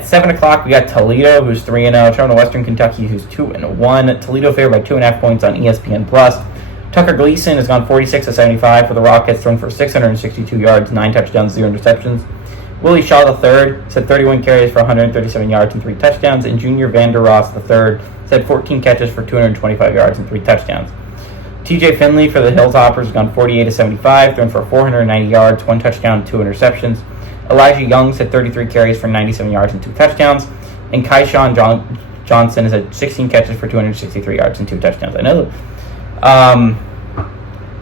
At 7 o'clock, we got Toledo, who's 3-0, traveling to Western Kentucky, who's 2-1. Toledo favored by 2.5 points on ESPN+. Tucker Gleason has gone 46 of 75 for the Rockets, thrown for 662 yards, 9 touchdowns, 0 interceptions. Willie Shaw III had 31 carries for 137 yards and 3 touchdowns, and Junior Vander Ross III had 14 catches for 225 yards and 3 touchdowns. TJ Finley for the Hilltoppers has gone 48 of 75, thrown for 490 yards, 1 touchdown, 2 interceptions. Elijah Youngs had 33 carries for 97 yards and 2 touchdowns, and Kaishawn Johnson has had 16 catches for 263 yards and 2 touchdowns. I know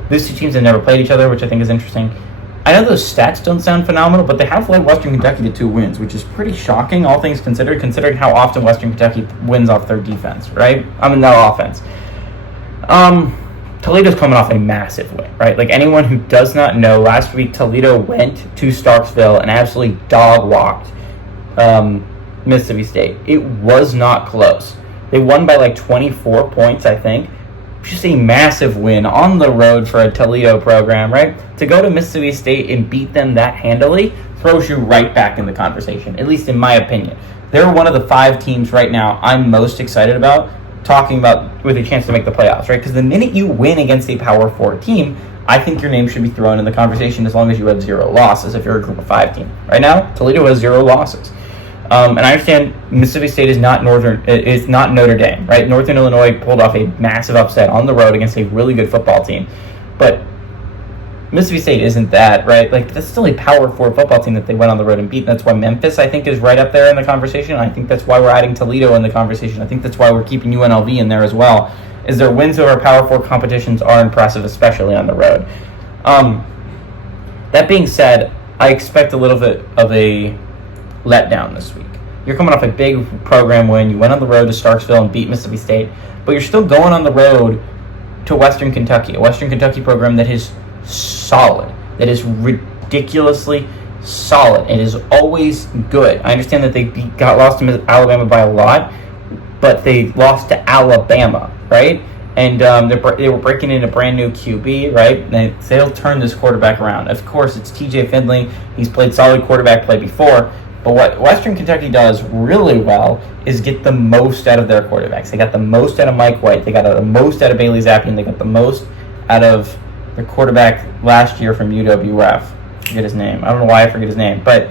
these two teams have never played each other, which I think is interesting. I know those stats don't sound phenomenal, but they have led Western Kentucky to 2 wins, which is pretty shocking, all things considered, considering how often Western Kentucky wins off their defense, right? I mean, their offense. Toledo's coming off a massive win, right? Like, anyone who does not know, last week Toledo went to Starksville and absolutely dog-walked Mississippi State. It was not close. They won by like 24 points, I think. Just a massive win on the road for a Toledo program, right? To go to Mississippi State and beat them that handily throws you right back in the conversation, at least in my opinion. They're one of the 5 teams right now I'm most excited about talking about with a chance to make the playoffs, right? Because the minute you win against a Power 4 team, I think your name should be thrown in the conversation as long as you have 0 losses if you're a Group of 5 team. Right now, Toledo has 0 losses. And I understand Mississippi State is not Notre Dame, right? Northern Illinois pulled off a massive upset on the road against a really good football team. But Mississippi State isn't that, right? Like, that's still a Power 4 football team that they went on the road and beat. That's why Memphis, I think, is right up there in the conversation. I think that's why we're adding Toledo in the conversation. I think that's why we're keeping UNLV in there as well, is their wins over Power 4 competitions are impressive, especially on the road. That being said, I expect a little bit of a letdown this week. You're coming off a big program win. You went on the road to Starksville and beat Mississippi State, but you're still going on the road to Western Kentucky, a Western Kentucky program that is solid, that is ridiculously solid. It is always good. I understand that they lost to Alabama by a lot, but they lost to Alabama, right? And they were breaking in a brand new QB, right? And they'll turn this quarterback around. Of course, it's TJ Finley. He's played solid quarterback play before. But what Western Kentucky does really well is get the most out of their quarterbacks. They got the most out of Mike White. They got the most out of Bailey Zappi. They got the most out of their quarterback last year from UWF. I forget his name. I don't know why I forget his name. But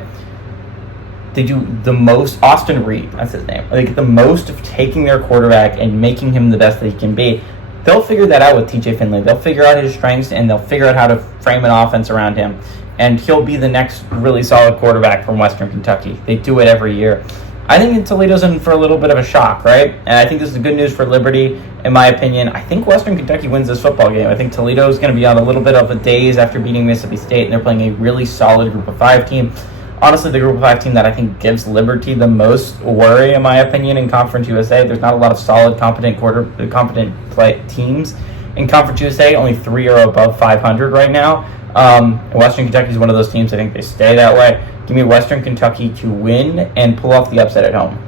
they do the most. Austin Reed, that's his name. They get the most of taking their quarterback and making him the best that he can be. They'll figure that out with TJ Finley. They'll figure out his strengths, and they'll figure out how to frame an offense around him. And he'll be the next really solid quarterback from Western Kentucky. They do it every year. I think Toledo's in for a little bit of a shock, right? And I think this is good news for Liberty, in my opinion. I think Western Kentucky wins this football game. I think Toledo's going to be on a little bit of a daze after beating Mississippi State, and they're playing a really solid Group of 5 team. Honestly, the Group of 5 team that I think gives Liberty the most worry, in my opinion, in Conference USA. There's not a lot of solid, competent teams in Conference USA. Only 3 are above 500 right now. Western Kentucky is one of those teams. I think they stay that way. Give me Western Kentucky to win and pull off the upset at home.